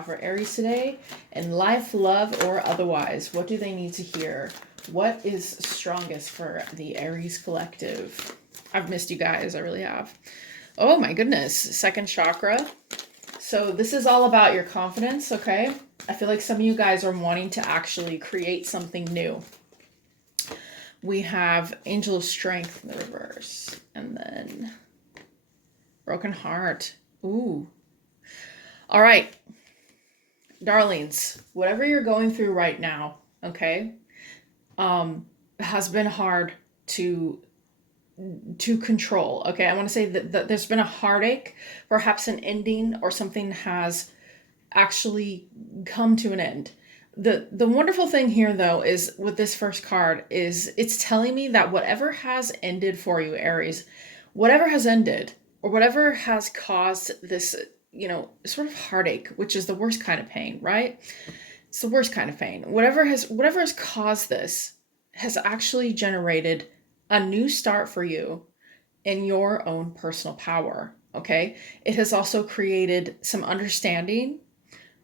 For Aries today in life, love, or otherwise. What do they need to hear? What is strongest for the Aries collective? I've missed you guys. I really have. Oh my goodness. Second chakra. So this is all about your confidence, okay? I feel like some of you guys are wanting to actually create something new. We have Angel of Strength in the reverse. And then Broken Heart. Ooh. All right. Darlings, whatever you're going through right now, okay, has been hard to control. Okay, I want to say that there's been a heartache, perhaps an ending, or something has actually come to an end. The wonderful thing here, though, is with this first card is it's telling me that whatever has ended for you, Aries, whatever has ended or whatever has caused this, sort of heartache, which is the worst kind of pain, right? It's the worst kind of pain. Whatever has caused this has actually generated a new start for you in your own personal power, okay? It has also created some understanding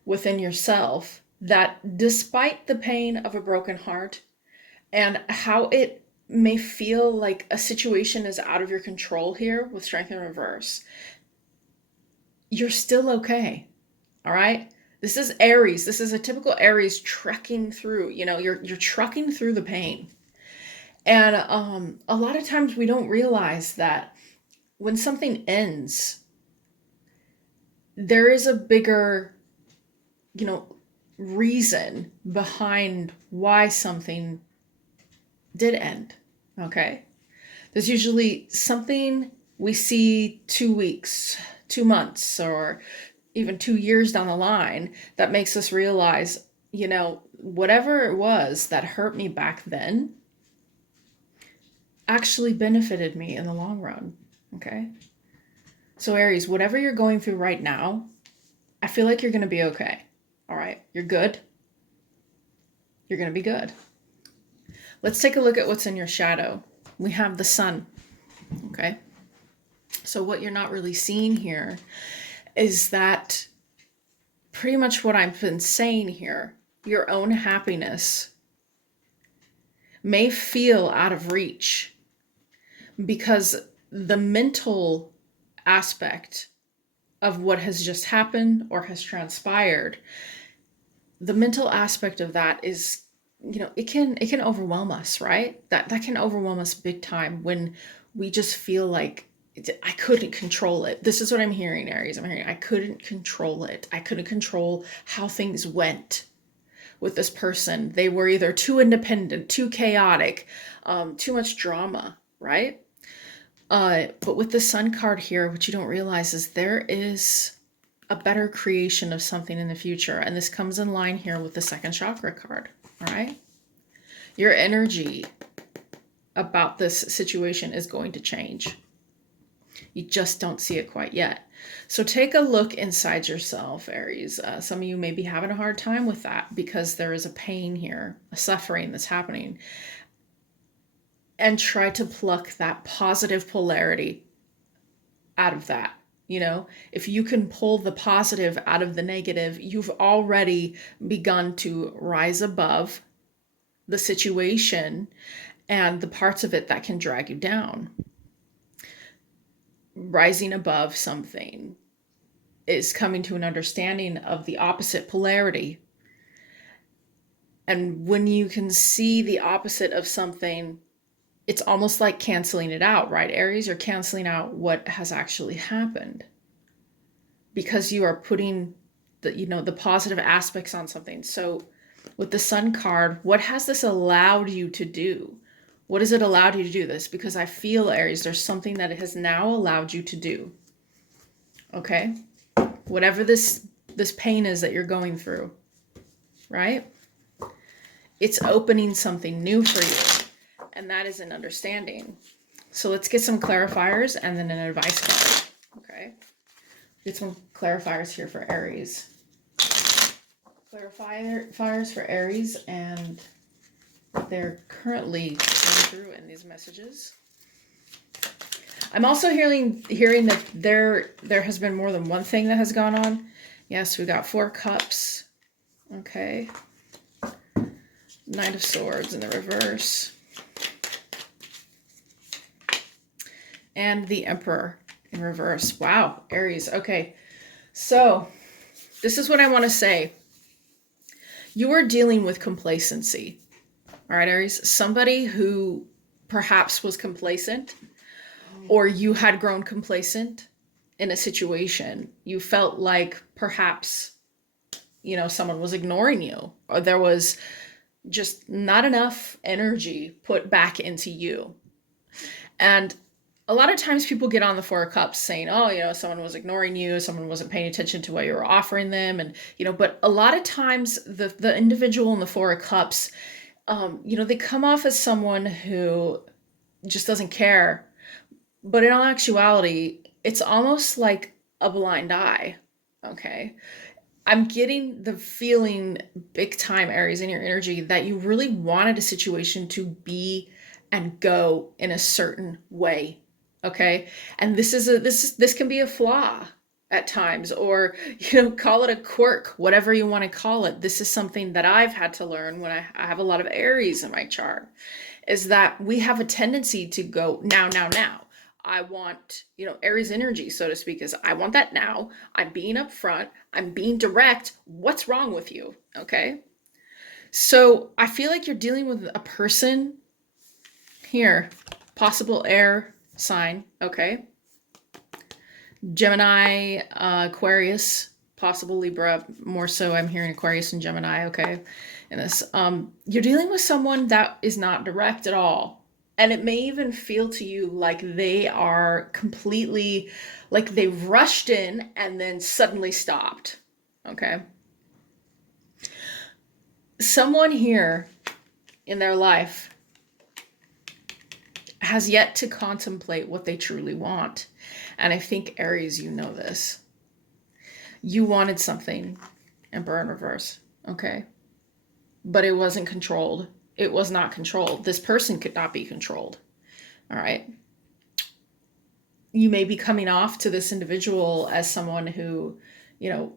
within yourself that despite the pain of a broken heart and how it may feel like a situation is out of your control here with Strength in Reverse, you're still okay. All right? This is Aries. This is a typical Aries trekking through, you're trucking through the pain. And a lot of times we don't realize that when something ends, there is a bigger, reason behind why something did end. Okay? There's usually something we see 2 weeks, 2 months, or even 2 years down the line that makes us realize, whatever it was that hurt me back then actually benefited me in the long run. Okay? So Aries, whatever you're going through right now, I feel like you're going to be okay. All right? You're good. You're going to be good. Let's take a look at what's in your shadow. We have the sun. Okay? So what you're not really seeing here is that pretty much what I've been saying here, your own happiness may feel out of reach because the mental aspect of what has just happened or has transpired, the mental aspect of that is, it can overwhelm us, right? That can overwhelm us big time when we just feel like I couldn't control it. This is what I'm hearing, Aries. I'm hearing I couldn't control it. I couldn't control how things went with this person. They were either too independent, too chaotic, too much drama, right? But with the sun card here, what you don't realize is there is a better creation of something in the future. And this comes in line here with the second chakra card, all right? Your energy about this situation is going to change. You just don't see it quite yet. So take a look inside yourself, Aries. Some of you may be having a hard time with that because there is a pain here, a suffering that's happening. And try to pluck that positive polarity out of that. If you can pull the positive out of the negative, you've already begun to rise above the situation and the parts of it that can drag you down. Rising above something is coming to an understanding of the opposite polarity. And when you can see the opposite of something, it's almost like canceling it out, right, Aries? You're canceling out what has actually happened because you are putting the positive aspects on something. So with the sun card, what has this allowed you to do? What has it allowed you to do this? Because I feel, Aries, there's something that it has now allowed you to do. Okay? Whatever this pain is that you're going through, right? It's opening something new for you. And that is an understanding. So let's get some clarifiers and then an advice card. Okay? Get some clarifiers here for Aries. Clarifiers for Aries and they're currently going through in these messages. I'm also hearing that there has been more than one thing that has gone on. Yes, we got 4 cups. Okay. Knight of Swords in the reverse. And the Emperor in reverse. Wow, Aries. Okay. So, this is what I want to say. You are dealing with complacency. All right, Aries. Somebody who perhaps was complacent, or you had grown complacent in a situation. You felt like perhaps, someone was ignoring you, or there was just not enough energy put back into you. And a lot of times people get on the 4 of Cups saying, oh, someone was ignoring you, someone wasn't paying attention to what you were offering them. And, but a lot of times the individual in the 4 of Cups, they come off as someone who just doesn't care. But in all actuality, it's almost like a blind eye. Okay. I'm getting the feeling, big time, Aries, in your energy, that you really wanted a situation to be and go in a certain way. Okay. And this can be a flaw at times, or, call it a quirk, whatever you want to call it. This is something that I've had to learn when I have a lot of Aries in my chart, is that we have a tendency to go now. I want, Aries energy, so to speak, is I want that now. I'm being upfront. I'm being direct. What's wrong with you? Okay. So I feel like you're dealing with a person here, possible air sign. Okay. Gemini, Aquarius, possible Libra, more so. I'm hearing Aquarius and Gemini. Okay. In this, you're dealing with someone that is not direct at all. And it may even feel to you like they are completely, like they rushed in and then suddenly stopped. Okay. Someone here in their life has yet to contemplate what they truly want. And I think, Aries, you know this. You wanted something, Emperor in reverse. Okay. But it wasn't controlled. It was not controlled. This person could not be controlled. All right. You may be coming off to this individual as someone who,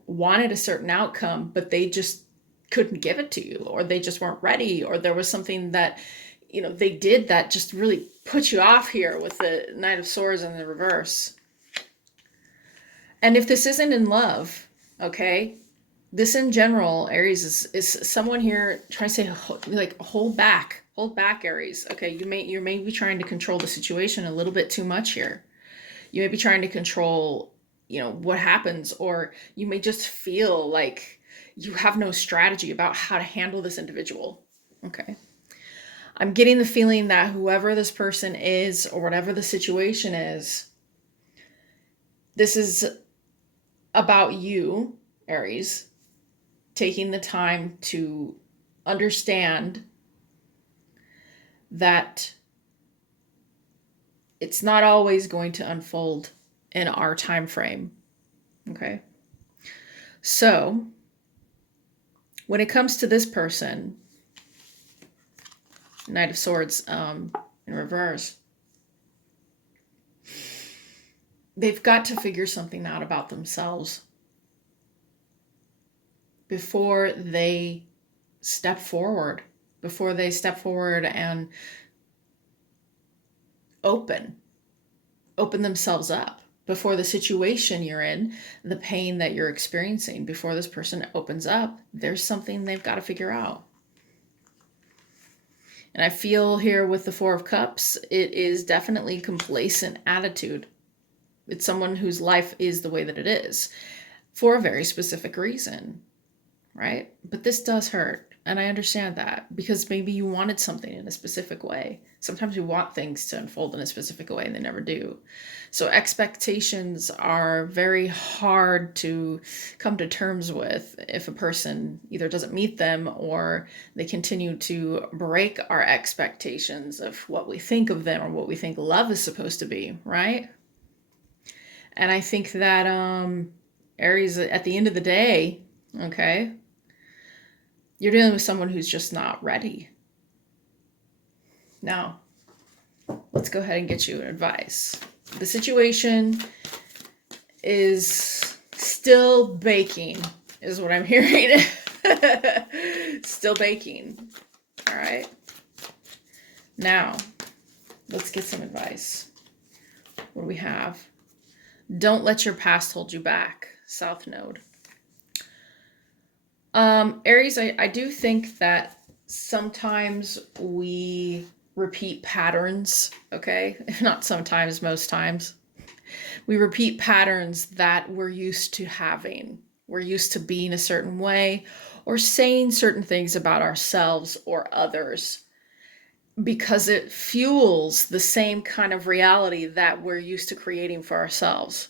wanted a certain outcome, but they just couldn't give it to you, or they just weren't ready, or there was something that, they did that just really put you off here with the Knight of Swords in the reverse. And if this isn't in love, okay, this in general, Aries, is someone here trying to say, like, hold back, Aries. Okay, you may be trying to control the situation a little bit too much here. You may be trying to control, what happens, or you may just feel like you have no strategy about how to handle this individual. Okay. I'm getting the feeling that whoever this person is, or whatever the situation is, this is about you, Aries, taking the time to understand that it's not always going to unfold in our time frame. Okay. So when it comes to this person, Knight of Swords in reverse, they've got to figure something out about themselves before they step forward, and open themselves up, before the situation you're in, the pain that you're experiencing, before this person opens up, there's something they've got to figure out. And I feel here with the 4 of Cups, it is definitely complacent attitude. It's someone whose life is the way that it is for a very specific reason, right? But this does hurt. And I understand that, because maybe you wanted something in a specific way. Sometimes we want things to unfold in a specific way and they never do. So expectations are very hard to come to terms with if a person either doesn't meet them, or they continue to break our expectations of what we think of them, or what we think love is supposed to be, right? And I think that Aries, at the end of the day, okay, you're dealing with someone who's just not ready. Now, let's go ahead and get you advice. The situation is Still baking is what I'm hearing. Still baking. All right. Now, let's get some advice. What do we have? Don't let your past hold you back. South Node. Aries, I do think that sometimes we repeat patterns, okay? Not sometimes, most times. We repeat patterns that we're used to having. We're used to being a certain way or saying certain things about ourselves or others because it fuels the same kind of reality that we're used to creating for ourselves.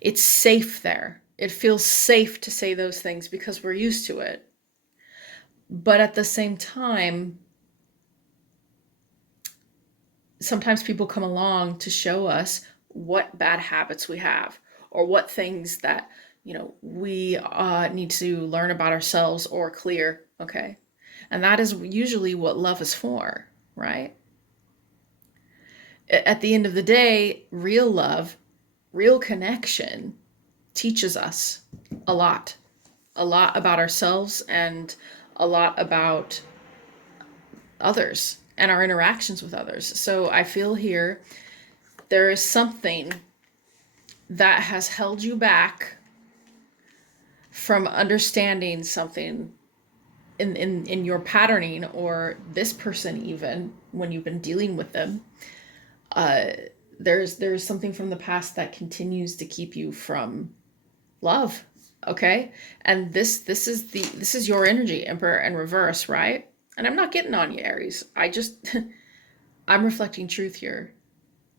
It's safe there. It feels safe to say those things because we're used to it. But at the same time, sometimes people come along to show us what bad habits we have or what things that, we need to learn about ourselves or clear, okay? And that is usually what love is for, right? At the end of the day, real love, real connection teaches us a lot about ourselves and a lot about others and our interactions with others. So I feel here there is something that has held you back from understanding something in your patterning, or this person, even when you've been dealing with them. There's something from the past that continues to keep you from love, okay? And this is your energy, Emperor and reverse, right? And I'm not getting on you, Aries. I'm reflecting truth here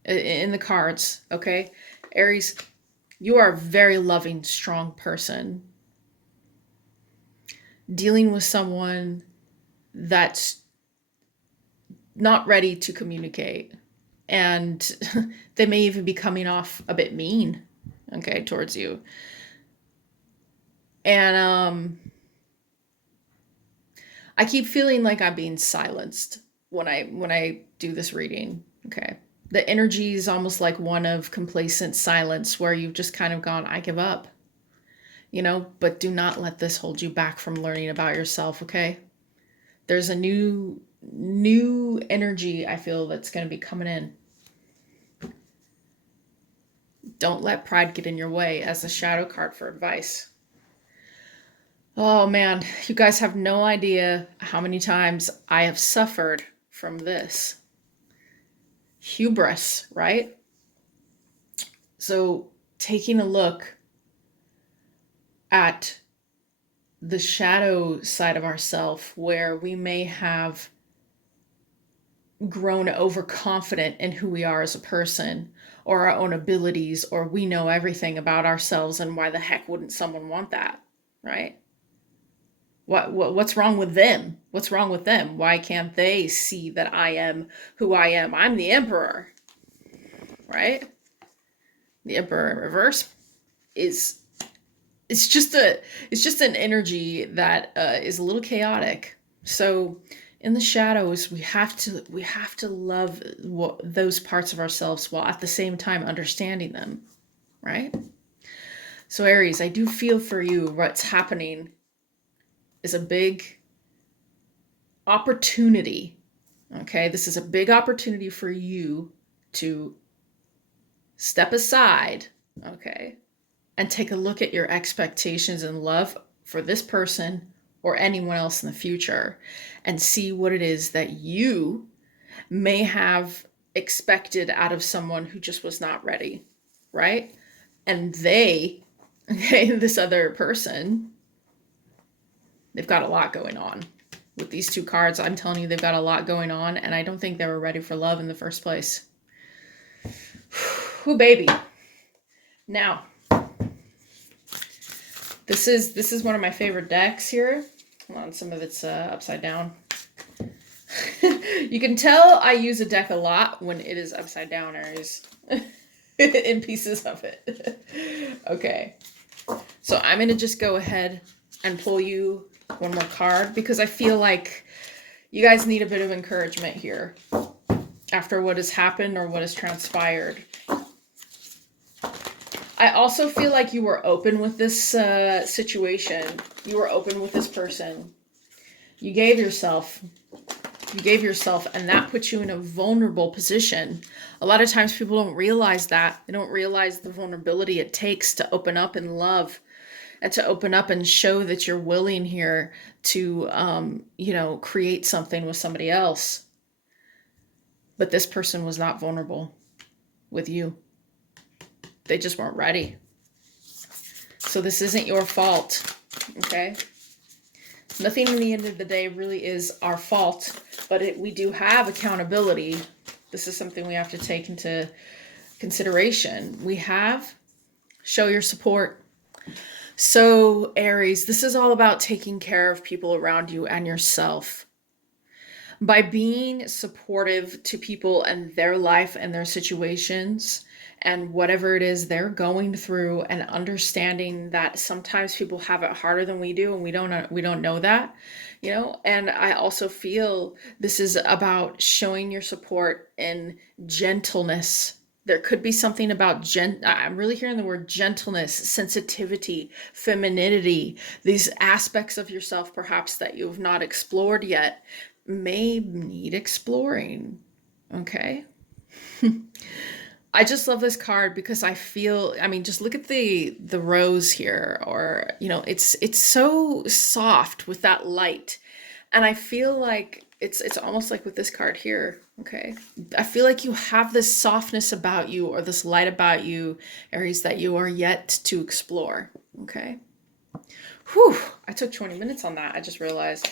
in the cards, okay? Aries, you are a very loving, strong person dealing with someone that's not ready to communicate. And they may even be coming off a bit mean, okay, towards you. And I keep feeling like I'm being silenced when I do this reading, okay? The energy is almost like one of complacent silence where you've just kind of gone, I give up, but do not let this hold you back from learning about yourself, okay? There's a new energy I feel that's going to be coming in. Don't let pride get in your way as a shadow card for advice. Oh man, you guys have no idea how many times I have suffered from this. Hubris, right? So taking a look at the shadow side of ourself where we may have grown overconfident in who we are as a person or our own abilities, or we know everything about ourselves, and why the heck wouldn't someone want that, right? What's wrong with them? What's wrong with them? Why can't they see that I am who I am? I'm the Emperor, right? The Emperor in reverse is it's just an energy that is a little chaotic. So in the shadows, we have to love those parts of ourselves while at the same time understanding them, right? So Aries, I do feel for you. What's happening is a big opportunity. Okay, this is a big opportunity for you to step aside, okay, and take a look at your expectations and love for this person or anyone else in the future, and see what it is that you may have expected out of someone who just was not ready, right? And this other person, they've got a lot going on. With these two cards, I'm telling you, they've got a lot going on, and I don't think they were ready for love in the first place. Ooh, baby. Now, this is one of my favorite decks here. Hold on, some of it's upside down. You can tell I use a deck a lot when it is upside down, Aries. In pieces of it. Okay. So I'm going to just go ahead and pull you one more card because I feel like you guys need a bit of encouragement here after what has happened or what has transpired. I also feel like you were open with this situation. You were open with this person. You gave yourself. You gave yourself, and that puts you in a vulnerable position. A lot of times people don't realize that. They don't realize the vulnerability it takes to open up in love and to open up and show that you're willing here to, create something with somebody else. But this person was not vulnerable with you. They just weren't ready. So this isn't your fault, okay? Nothing in the end of the day really is our fault, but we do have accountability. This is something we have to take into consideration. We have show your support. So Aries, this is all about taking care of people around you and yourself. By being supportive to people and their life and their situations and whatever it is they're going through, and understanding that sometimes people have it harder than we do, and we don't know that, and I also feel this is about showing your support in gentleness. There could be something about I'm really hearing the word gentleness, sensitivity, femininity, these aspects of yourself perhaps that you've not explored yet may need exploring. Okay. I just love this card because just look at the rose here, or it's so soft with that light. And I feel like it's almost like with this card here, okay? I feel like you have this softness about you, or this light about you, Aries, that you are yet to explore, okay? Whew, I took 20 minutes on that, I just realized.